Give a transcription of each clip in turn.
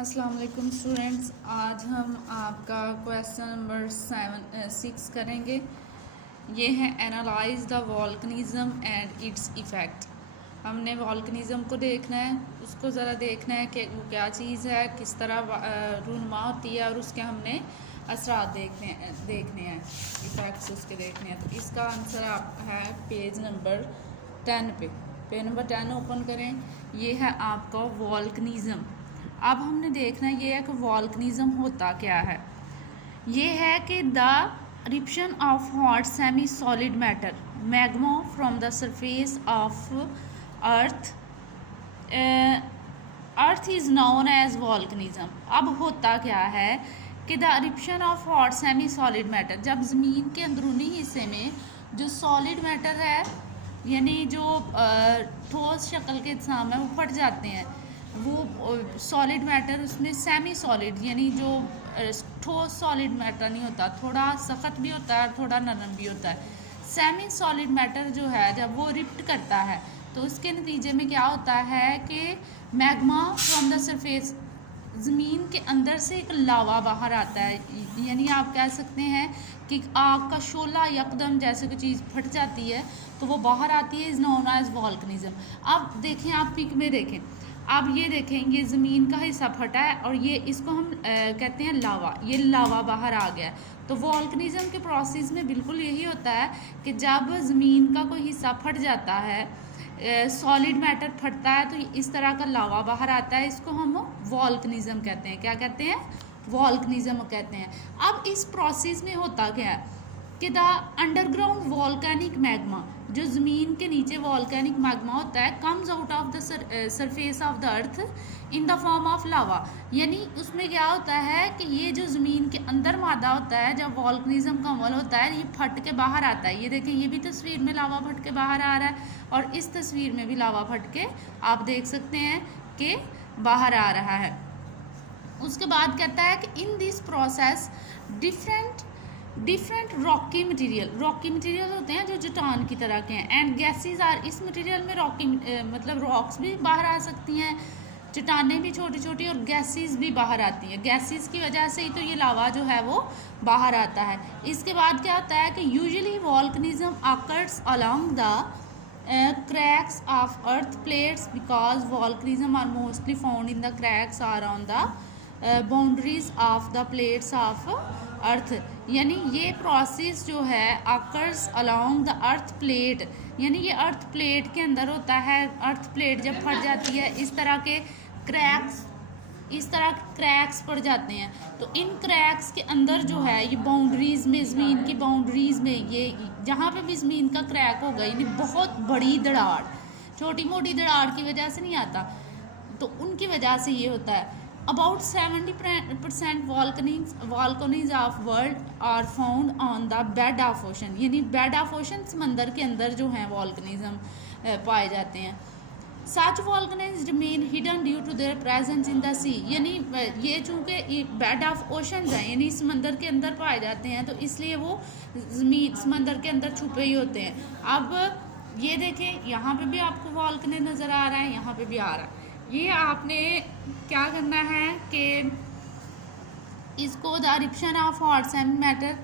अस्सलाम वालेकुम स्टूडेंट्स। आज हम आपका क्वेश्चन नंबर 6 करेंगे। ये है analyse the volcanism and its effect. हमने वॉल्कनिज़म को देखना है, उसको ज़रा देखना है कि वो क्या चीज़ है, किस तरह रूनुमा होती है और उसके हमने असरात देखने हैं, इफ़ेक्ट्स उसके देखने हैं। तो इसका आंसर आप है पेज नंबर 10 पे। पेज नंबर 10 ओपन करें। ये है आपका वॉल्कनिज़म। अब हमने देखना ये है कि वॉल्कनिज़म होता क्या है। ये है कि the eruption of hot semi solid matter magma from the surface of earth earth is known as volcanism। अब होता क्या है कि the eruption of hot semi solid matter, जब ज़मीन के अंदरूनी हिस्से में जो सॉलिड मैटर है यानी जो ठोस शक्ल के अजसाम है वो फट जाते हैं, वो सॉलिड मैटर उसमें सेमी सॉलिड यानी जो ठोस सॉलिड मैटर नहीं होता, थोड़ा सख्त भी होता है और थोड़ा नरम भी होता है। सेमी सॉलिड मैटर जो है जब वो रिप्ट करता है तो उसके नतीजे में क्या होता है कि मैग्मा फ्रॉम द सरफेस, ज़मीन के अंदर से एक लावा बाहर आता है। यानी आप कह सकते हैं कि आग का शोला यकदम जैसे कोई चीज़ फट जाती है तो वो बाहर आती है, इज़ नोन एज वॉल्कनिज़म। अब देखें, आप पिक में देखें, अब ये देखें, ये ज़मीन का हिस्सा फटा है और ये इसको हम कहते हैं लावा। ये लावा बाहर आ गया। तो वॉल्कनिज़म के प्रोसेस में बिल्कुल यही होता है कि जब ज़मीन का कोई हिस्सा फट जाता है, सॉलिड मैटर फटता है, तो इस तरह का लावा बाहर आता है। इसको हम वॉल्कनिज़म कहते हैं। क्या कहते हैं? वॉल्कनिज़म कहते हैं। अब इस प्रोसेस में होता क्या है कि द अंडरग्राउंड वॉल्केनिक मैग्मा, जो ज़मीन के नीचे वॉल्केनिक मैग्मा होता है, comes out of the surface of the earth in the form of lava. यानी उसमें क्या होता है कि ये जो ज़मीन के अंदर मादा होता है, जब वॉल्कनिज़म का अमल होता है, ये फट के बाहर आता है। ये देखें, ये भी तस्वीर में लावा फट के बाहर आ रहा है और इस तस्वीर में भी लावा फट के आप देख सकते हैं कि बाहर आ रहा है। उसके बाद कहता है कि in this process different Rocky material होते हैं जो चट्टान की तरह के हैं, एंड गैसेस आर, इस मटेरियल में रॉकी मतलब रॉक्स भी बाहर आ सकती हैं, चट्टानें भी छोटी छोटी, और गैसेस भी बाहर आती हैं। गैसेस की वजह से ही तो ये लावा जो है वो बाहर आता है। इसके बाद क्या होता है कि usually volcanism occurs along the cracks of earth plates because volcanism are mostly found in the cracks or on the boundaries of the plates of earth। यानी ये प्रोसेस जो है occurs along the earth plate, यानी ये अर्थ plate के अंदर होता है। अर्थ प्लेट जब फट जाती है, इस तरह के क्रैक्स पड़ जाते हैं, तो इन क्रैक्स के अंदर जो है ये बाउंड्रीज में, ज़मीन की बाउंड्रीज में, ये जहाँ पे भी ज़मीन का क्रैक होगा, यानी बहुत बड़ी दरार, छोटी मोटी दरार की वजह से नहीं आता, तो उनकी वजह से ये होता है। About 70% volcanoes of world are found on the bed of ocean, यानी बेड ऑफ ओशन, समंदर के अंदर जो हैं वॉल्कनिज़म पाए जाते हैं। Such volcanoes remain hidden due to their presence in the sea, यानी ये चूँकि बेड ऑफ ओशन हैं, यानी समंदर के अंदर पाए जाते हैं, तो इसलिए वो ज़मीन समंदर के अंदर छुपे ही होते हैं। अब ये देखें, यहाँ पे भी आपको वॉल्कनाइज नज़र आ रहा है, यहाँ पे भी आ रहा है। ये आपने क्या करना है कि इसको the eruption of hot semi matter,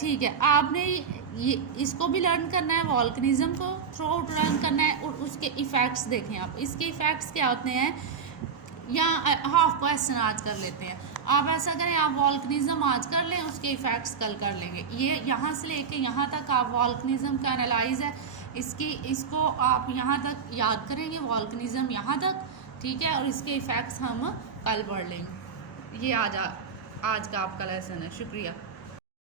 ठीक है, आपने ये इसको भी लर्न करना है, वॉल्कनिज़म को थ्रू आउट लर्न करना है, और उसके इफ़ेक्ट्स देखें आप। इसके इफ़ेक्ट्स क्या होते हैं, या हाफ क्वेश्चन आज कर लेते हैं। आप ऐसा करें, आप वॉल्कनिज़म आज कर लें, उसके इफ़ेक्ट्स कल कर लेंगे। ये यहाँ से लेके यहाँ तक आप वॉल्कनिज़म का एनालाइज है, इसको आप यहाँ तक याद करेंगे, वॉल्कनिज़म यहाँ तक, ठीक है, और इसके इफ़ेक्ट्स हम कल पढ़ लेंगे। ये आज का आपका लेसन है। शुक्रिया।